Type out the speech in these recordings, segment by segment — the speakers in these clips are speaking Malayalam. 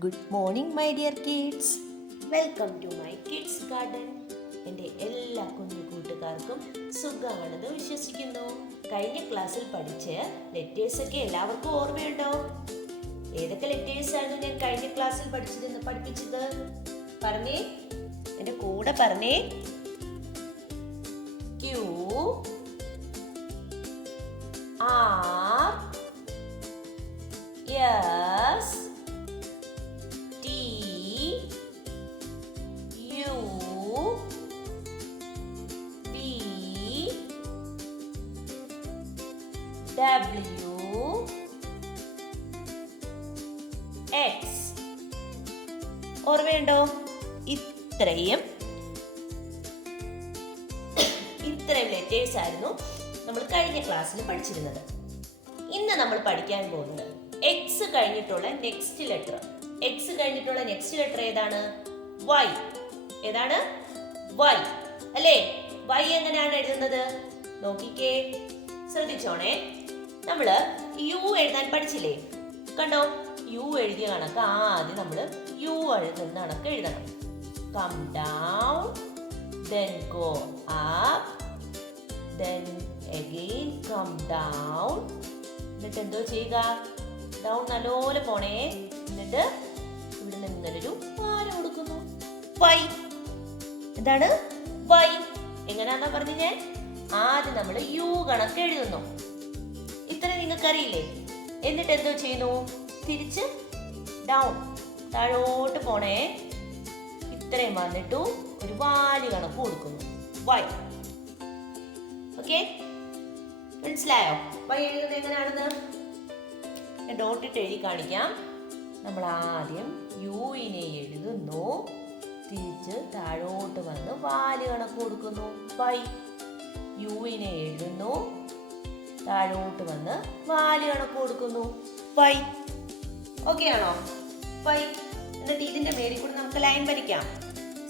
Good morning, my dear kids. Welcome to my kids garden. എൻ്റെ എല്ലാ കുഞ്ഞു കൂട്ടുകാർക്കും സുഖമാണെന്ന് വിശ്വസിക്കുന്നു. കഴിഞ്ഞ ക്ലാസ്സിൽ പഠിച്ച ലെറ്റേഴ്സൊക്കെ എല്ലാവർക്കും ഓർമ്മയുണ്ടോ? ഏതൊക്കെ ലെറ്റേഴ്സാണ് ഞാൻ കഴിഞ്ഞ ക്ലാസ്സിൽ പഠിപ്പിച്ചത്? പറഞ്ഞേ, എൻ്റെ കൂടെ പറഞ്ഞേ. Q, R, S, T, U, V, W, X. ഓർമ്മയുണ്ടോ? ഇത്രയും ലെറ്റേഴ്സ് ആയിരുന്നു നമ്മൾ കഴിഞ്ഞ ക്ലാസ്സിൽ പഠിച്ചിരുന്നത്. ഇന്ന് നമ്മൾ പഠിക്കാൻ പോകുന്നത് എക്സ് കഴിഞ്ഞിട്ടുള്ള നെക്സ്റ്റ് ലെറ്റർ. എക്സ് കഴിഞ്ഞിട്ടുള്ള നെക്സ്റ്റ് ലെറ്റർ ഏതാണ്? വൈ. ഏതാണ്? വൈ അല്ലേ? വൈ എങ്ങനെയാണ് എഴുതുന്നത്? നോക്കിക്കേ, ശ്രദ്ധിച്ചോണേ. നമ്മള് യു എഴുതാൻ പഠിച്ചില്ലേ? കണ്ടോ, യു എഴുതിയ കണക്ക് ആദ്യം നമ്മള് യു എഴുതുന്ന കണക്ക് എഴുതണം. Come down, then go up, then again come down. എന്നിട്ട് എന്തോ ചെയ്യുക? ഡൗൺ നല്ലപോലെ പോണേ. എന്നിട്ട് ഇവിടെ നിന്ന് ഇങ്ങനൊരു പാര കൊടുക്കുന്നു. വൈ. എന്താണ്? വൈ. എങ്ങനെയാന്നാ പറഞ്ഞു ഞാൻ? ആദ്യം നമ്മൾ യു കണക്ക് എഴുതുന്നു. ഇത്ര നിങ്ങൾക്ക് അറിയില്ലേ? എന്നിട്ട് എന്തോ ചെയ്യുന്നു? തിരിച്ച് ഡൗൺ, താഴോട്ട് പോണേ. ഇത്രയും വന്നിട്ടു ഒരു വാല് കണക്ക് കൊടുക്കുന്നു. വൈ. ഓക്കെ, മനസ്സിലായോ? വൈ എഴുതുന്നത് എങ്ങനെയാണെന്ന് ഞാൻ ഡോട്ടിട്ട് എഴുതി കാണിക്കാം. നമ്മൾ ആദ്യം യുവിനെ എഴുതുന്നു, തിരിച്ച് താഴോട്ട് വന്ന് വാല് കണക്ക് കൊടുക്കുന്നു. വൈ. യുവിനെ എഴുതുന്നു, താഴോട്ട് വന്ന് വാല് കണക്ക് കൊടുക്കുന്നു. വൈ. ഓക്കെ ആണോ? വൈ. എന്നിട്ട് ഇതിന്റെ മേലിൽ കൂടി നമുക്ക് ലൈൻ വരയ്ക്കാം.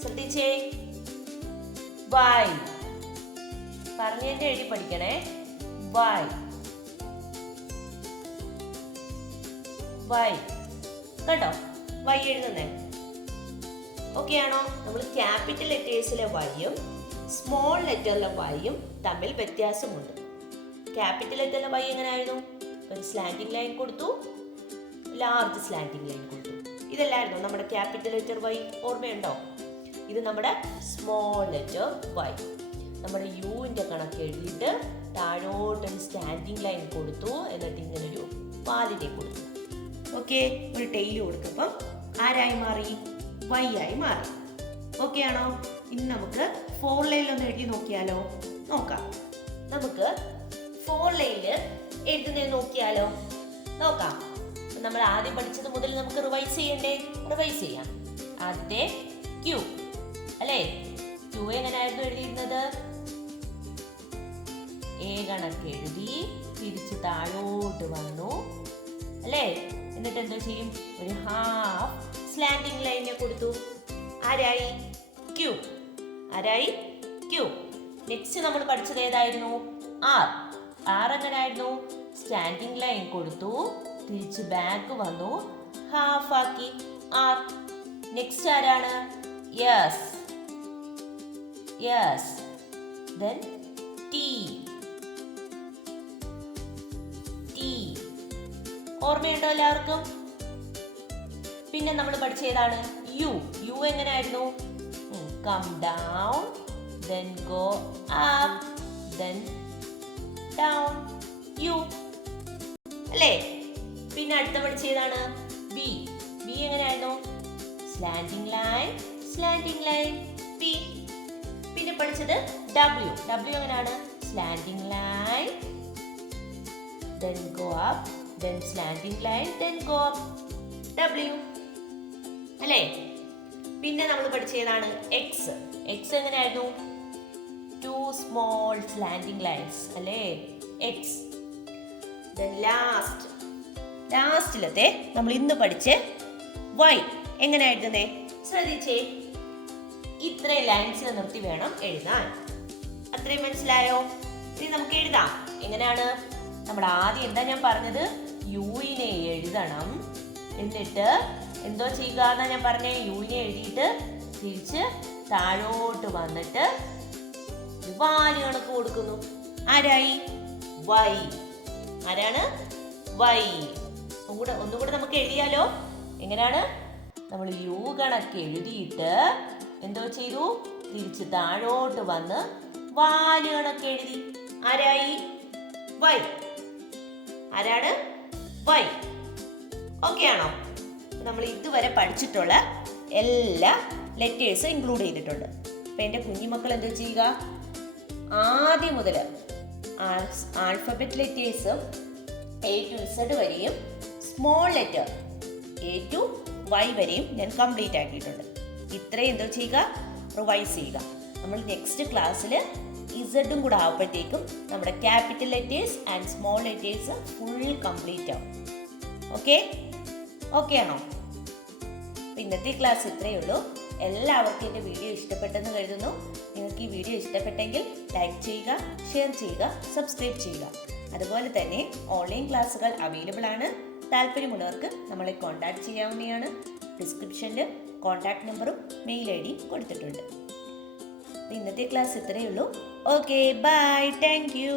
ശ്രദ്ധിച്ചേ. വൈ. പറഞ്ഞിട്ട് എഴുതി പഠിക്കണേ. വൈ. വൈ. കേട്ടോ? വൈ എഴുതുന്നേ. ഓക്കെ ആണോ? നമ്മൾ ക്യാപിറ്റൽ ലെറ്റേഴ്സിലെ വൈയും സ്മോൾ ലെറ്ററിലെ വൈയും തമ്മിൽ വ്യത്യാസമുണ്ട്. ക്യാപിറ്റൽ ലെറ്ററിലെ വൈ എങ്ങനെയായിരുന്നു? ഒരു സ്ലാൻഡിങ് ലൈൻ കൊടുത്തു, ലാർജ് സ്ലാൻഡിങ് ലൈൻ കൊടുത്തു. ഇതല്ലായിരുന്നു നമ്മുടെ ക്യാപിറ്റൽ ലെറ്റർ വൈ. ഓർമ്മയുണ്ടോ? ഇത് നമ്മുടെ സ്മോൾ ലെറ്റർ വൈ. നമ്മുടെ യുവിൻ്റെ കണക്ക് എഴുതിയിട്ട് താഴോട്ടൊരു സ്റ്റാൻഡിങ് ലൈൻ കൊടുത്തു, എന്നിട്ട് ഇങ്ങനൊരു വാലിനെ കൊടുത്തു. ഓക്കെ, ഒരു ടെയിൽ കൊടുത്തപ്പം ആരായി മാറി? വൈ ആയി മാറി. ഓക്കെ ആണോ? ഇനി നമുക്ക് 4 ലൈനിലൊന്ന് എഴുതി നോക്കിയാലോ? നോക്കാം. നമുക്ക് 4 ലൈനിൽ എഴുതുന്നത് നോക്കിയാലോ? നോക്കാം. നമ്മൾ ആദ്യം പഠിച്ചത് മുതൽ നമുക്ക് റിവൈസ് ചെയ്യണ്ടേ? റിവൈസ് ചെയ്യാം. ആദ്യത്തെ ക്യൂ അല്ലേ? ക്യൂ എങ്ങനെയായിരുന്നു എഴുതിയിരുന്നത്? എ കണക്ക് എഴുതി, തിരിച്ച് താഴോട്ട് വന്നു അല്ലേ? എന്നിട്ട് എന്തോ ചെയ്യും? ഒരു ഹാഫ് സ്ലാൻഡിങ് ലൈനെ കൊടുത്തു. ആരായി? ക്യൂ. ആരായി? ക്യൂ. നെക്സ്റ്റ് നമ്മൾ പഠിച്ചത് ഏതായിരുന്നു? ആർ. ആർ എങ്ങനെയായിരുന്നു? സ്റ്റാൻഡിങ് ലൈൻ കൊടുത്തു, തിരിച്ച് ബാക്ക് വന്നു, ഹാഫ് ആക്കി. ആർ. നെക്സ്റ്റ് ആരാണ്? Yes. Yes. Then T. T. ഓർമ്മയുണ്ടോ എല്ലാവർക്കും? പിന്നെ നമ്മൾ പഠിച്ച ഏതാണ്? യു. യു എങ്ങനെയായിരുന്നു? Come down, then go up, then down. U അല്ലേ? പിന്നെ അടുത്ത പഠിച്ച ഏതാണ്? ബി. ബി എങ്ങനെയായിരുന്നു? Slanting line, slanting line, B. പിന്നെ പഠിച്ചത് ഡബ്ല്യു. ഡബ്ല്യു എങ്ങനെയാണ്? Slanting line, then go up, then slanting line, then go up. W അല്ലേ? പിന്നെ നമ്മൾ പഠിച്ച ഏതാണ്? എക്സ്. എക്സ് എങ്ങനെയായിരുന്നു? 2 small slanting lines അല്ലേ? എക്സ്. then ലാസ്റ്റിലത്തെ നമ്മൾ ഇന്ന് പഠിച്ച് വൈ എങ്ങനെയായിരുന്നേ? ശ്രദ്ധിച്ചേ. ഇത്രയും ലൈൻസിനെ നിർത്തി വേണം എഴുതാൻ. അത്രയും മനസ്സിലായോ? ഇനി നമുക്ക് എഴുതാം. എങ്ങനെയാണ്? നമ്മൾ ആദ്യം എന്താ ഞാൻ പറഞ്ഞത്? യുവിനെ എഴുതണം, എന്നിട്ട് എന്തോ ചെയ്യുക എന്നാ ഞാൻ പറഞ്ഞേ, യുവിനെ എഴുതിയിട്ട് തിരിച്ച് താഴോട്ട് വന്നിട്ട് വാല് കണക്ക് കൊടുക്കുന്നു. ആരായി? വൈ. ആരാണ്? വൈ. ഒന്നുകൂടെ നമുക്ക് എഴുതിയാലോ? എങ്ങനെയാണ്? നമ്മൾ യു കണക്ക് എഴുതിയിട്ട് എന്തോ ചെയ്തു? തിരിച്ച് താഴോട്ട് വന്ന് വാല് കണക്ക് എഴുതി. ആരായി? വൈ. ആരാണ്? വൈ. ഓക്കെ ആണോ? നമ്മൾ ഇതുവരെ പഠിച്ചിട്ടുള്ള എല്ലാ ലെറ്റേഴ്സും ഇൻക്ലൂഡ് ചെയ്തിട്ടുണ്ട്. അപ്പൊ എൻ്റെ കുഞ്ഞുമക്കൾ എന്താ ചെയ്യുക? ആദ്യം മുതൽ ആൽഫബറ്റ് ലെറ്റേഴ്സും എ ടു ഇസഡ് വരെയും small letter A to Y വരെയും ഞാൻ കംപ്ലീറ്റ് ആക്കിയിട്ടുണ്ട്. ഇത്രയും എന്തോ ചെയ്യുക? റിവൈസ് ചെയ്യുക. നമ്മൾ നെക്സ്റ്റ് ക്ലാസ്സിൽ ഇസഡും കൂടെ ആവുമ്പോഴത്തേക്കും നമ്മുടെ capital letters and small letters full complete ആവും. ഓക്കെ ആണോ? ഇന്നത്തെ ക്ലാസ് ഇത്രയേ ഉള്ളൂ. എല്ലാവർക്കും എൻ്റെ വീഡിയോ ഇഷ്ടപ്പെട്ടെന്ന് കരുതുന്നു. നിങ്ങൾക്ക് ഈ വീഡിയോ ഇഷ്ടപ്പെട്ടെങ്കിൽ ലൈക്ക് ചെയ്യുക, ഷെയർ ചെയ്യുക, സബ്സ്ക്രൈബ് ചെയ്യുക. അതുപോലെ തന്നെ ഓൺലൈൻ ക്ലാസ്സുകൾ അവൈലബിൾ ആണ്. താല്പര്യമുള്ളവർക്ക് നമ്മളെ കോൺടാക്ട് ചെയ്യാവുന്നതാണ്. ഡിസ്ക്രിപ്ഷനിൽ കോൺടാക്ട് നമ്പറും മെയിൽ ഐ ഡിയും കൊടുത്തിട്ടുണ്ട്. ഇന്നത്തെ ക്ലാസ് ഇത്രയേ ഉള്ളൂ. Okay, bye, thank U.